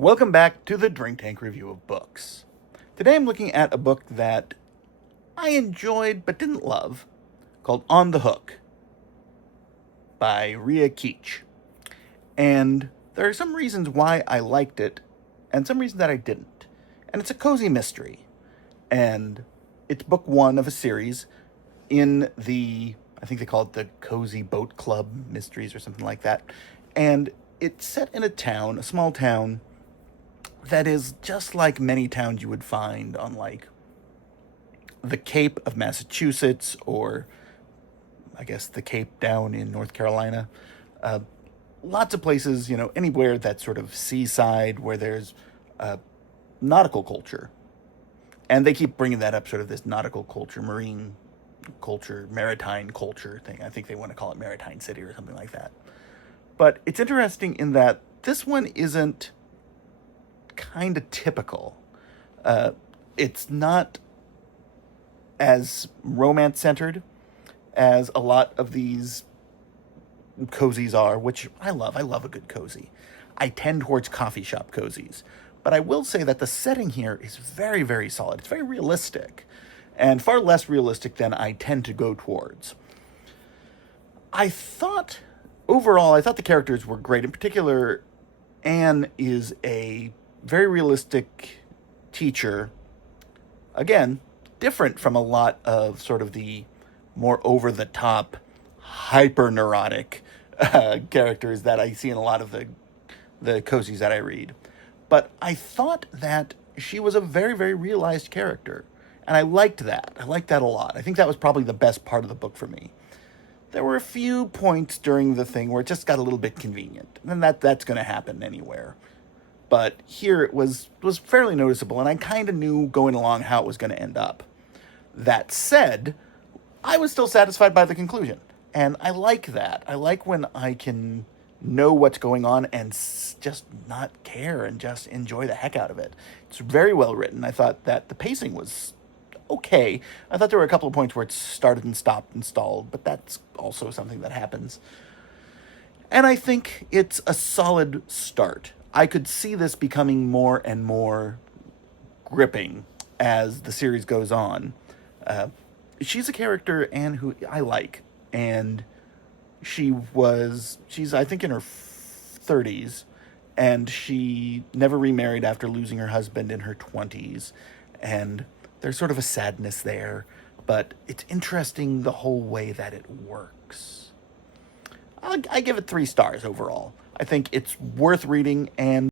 Welcome back to the Drink Tank Review of Books. Today I'm looking at a book that I enjoyed but didn't love, called On the Hook by Rea Keech. And there are some reasons why I liked it, and some reasons that I didn't. And it's a cozy mystery. And it's book one of a series in I think they call it the Cozy Boat Club Mysteries or something like that. And it's set in a small town, that is just like many towns you would find on, like, the Cape of Massachusetts, or I guess the Cape down in North Carolina. Uh, Lots of places, anywhere that's sort of seaside where there's nautical culture. And they keep bringing that up, sort of this nautical culture, marine culture, maritime culture thing. I think they want to call it Maritime City or something like that. But it's interesting in that this one isn't kind of typical. It's not as romance-centered as a lot of these cozies are, which I love. I love a good cozy. I tend towards coffee shop cozies. But I will say that the setting here is very, very solid. It's very realistic, and far less realistic than I tend to go towards. Overall, I thought the characters were great. In particular, Anne is a very realistic teacher. Again, different from a lot of sort of the more over-the-top, hyper-neurotic characters that I see in a lot of the cozies that I read. But I thought that she was a very, very realized character. And I liked that. I liked that a lot. I think that was probably the best part of the book for me. There were a few points during the thing where it just got a little bit convenient. And that's going to happen anywhere. But here it was fairly noticeable, and I kind of knew going along how it was going to end up. That said, I was still satisfied by the conclusion. And I like that. I like when I can know what's going on and just not care and just enjoy the heck out of it. It's very well written. I thought that the pacing was okay. I thought there were a couple of points where it started and stopped and stalled, but that's also something that happens. And I think it's a solid start. I could see this becoming more and more gripping as the series goes on. She's a character, Anne, who I like, and she's I think in her 30s, and she never remarried after losing her husband in her 20s, and there's sort of a sadness there, but it's interesting the whole way that it works. I give it 3 stars overall. I think it's worth reading, and